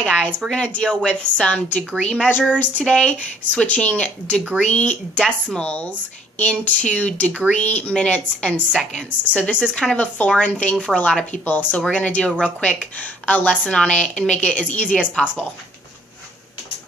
Hi guys, we're going to deal with some degree measures today, switching degree decimals into degree minutes and seconds. So this is kind of a foreign thing for a lot of people, so we're going to do a real quick lesson on it and make it as easy as possible.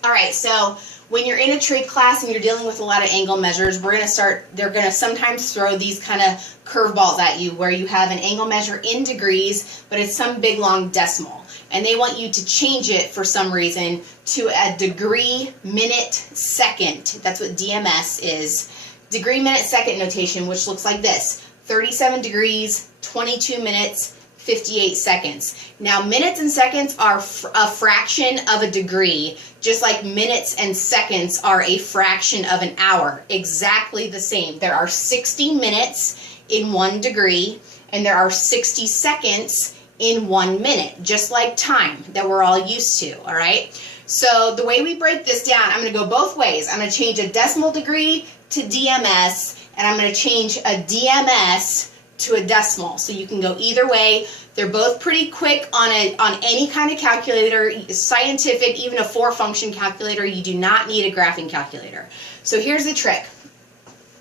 Alright, so when you're in a trig class and you're dealing with a lot of angle measures, they're going to sometimes throw these kind of curveballs at you where you have an angle measure in degrees, but it's some big long decimal. And they want you to change it for some reason to a degree minute second. That's what DMS is. Degree minute second notation, which looks like this: 37 degrees, 22 minutes, 58 seconds. Now minutes and seconds are a fraction of a degree, just like minutes and seconds are a fraction of an hour. Exactly the same. There are 60 minutes in 1 degree, and there are 60 seconds in 1 minute, just like time that we're all used to, all right? So the way we break this down, I'm going to go both ways. I'm going to change a decimal degree to DMS, and I'm going to change a DMS to a decimal. So you can go either way. They're both pretty quick on any kind of calculator, scientific, even a 4-function calculator. You do not need a graphing calculator. So here's the trick.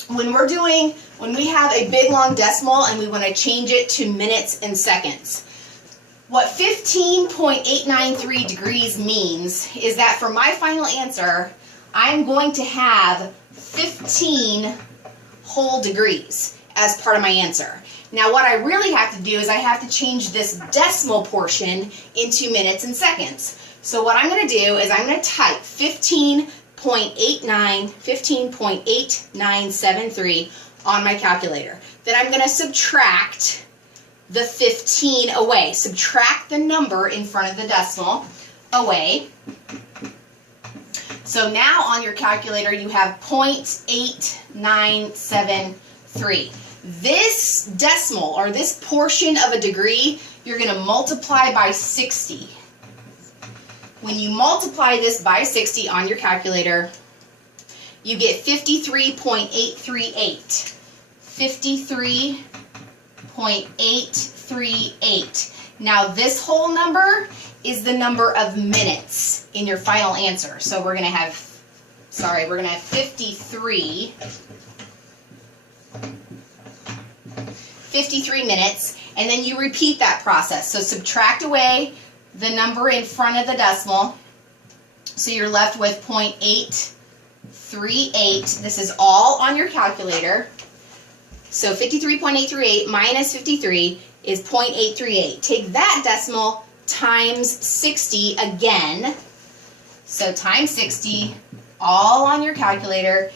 When we have a big long decimal and we want to change it to minutes and seconds, what 15.893 degrees means is that for my final answer, I'm going to have 15 whole degrees as part of my answer. Now what I really have to do is I have to change this decimal portion into minutes and seconds. So what I'm going to do is I'm going to type 15.8973 on my calculator. Then I'm going to subtract the 15 away. Subtract the number in front of the decimal away. So now on your calculator you have 0.8973. This decimal, or this portion of a degree, you're going to multiply by 60. When you multiply this by 60 on your calculator, you get 53.838. 53.838. Now this whole number is the number of minutes in your final answer. So we're going to have 53 minutes, and then you repeat that process. So subtract away the number in front of the decimal, so you're left with 0.838. This is all on your calculator. So 53.838 minus 53 is 0.838. Take that decimal times 60 again. So times 60, all on your calculator,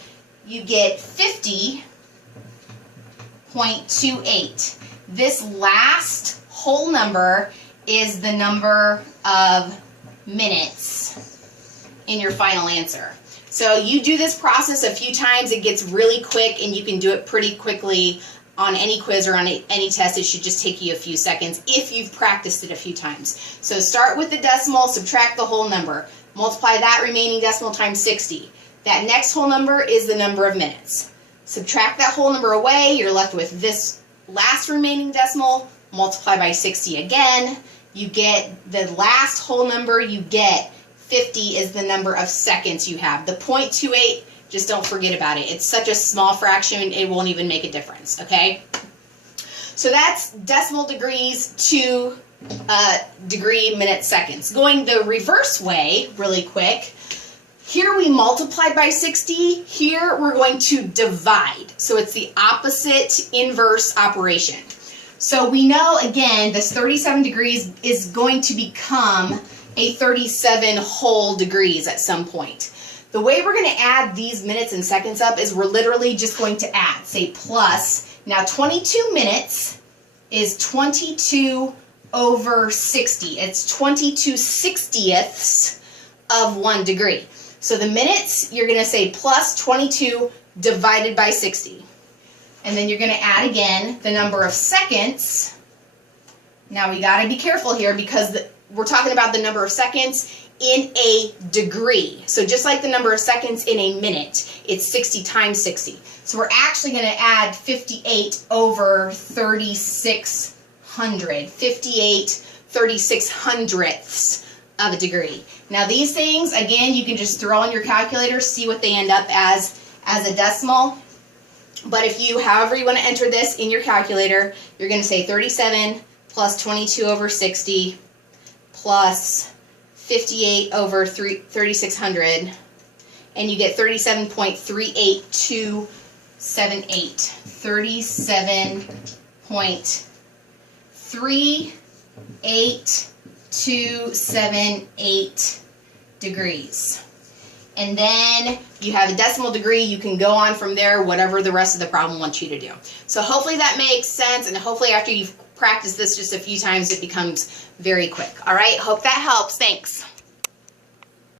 you get 50.28. This last whole number is the number of minutes in your final answer. So you do this process a few times, it gets really quick, and you can do it pretty quickly on any quiz or on any test. It should just take you a few seconds if you've practiced it a few times. So start with the decimal, subtract the whole number, multiply that remaining decimal times 60. That next whole number is the number of minutes. Subtract that whole number away, you're left with this last remaining decimal, multiply by 60 again, you get the last whole number, you get 50 is the number of seconds you have. The 0.28, just don't forget about it. It's such a small fraction, it won't even make a difference, okay? So that's decimal degrees to degree minutes seconds. Going the reverse way, really quick, here we multiplied by 60, here we're going to divide. So it's the opposite inverse operation. So we know, again, this 37 degrees is going to become a 37 whole degrees at some point. The way we're going to add these minutes and seconds up is we're literally just going to add, say plus. Now 22 minutes is 22 over 60. It's 22 60ths of 1 degree. So the minutes, you're going to say plus 22 divided by 60. And then you're going to add again the number of seconds. Now we got to be careful here because we're talking about the number of seconds in a degree. So just like the number of seconds in a minute, it's 60 times 60. So we're actually going to add 58 over 3600. 58 3600ths of a degree. Now these things, again, you can just throw on your calculator, see what they end up as a decimal. But if you, however you want to enter this in your calculator, you're going to say 37 plus 22 over 60 plus 58 over 3600, and you get 37.38278. 37.38278 degrees. And then you have a decimal degree. You can go on from there, whatever the rest of the problem wants you to do. So hopefully that makes sense, and hopefully after you've practiced this just a few times, it becomes very quick. All right, hope that helps. Thanks.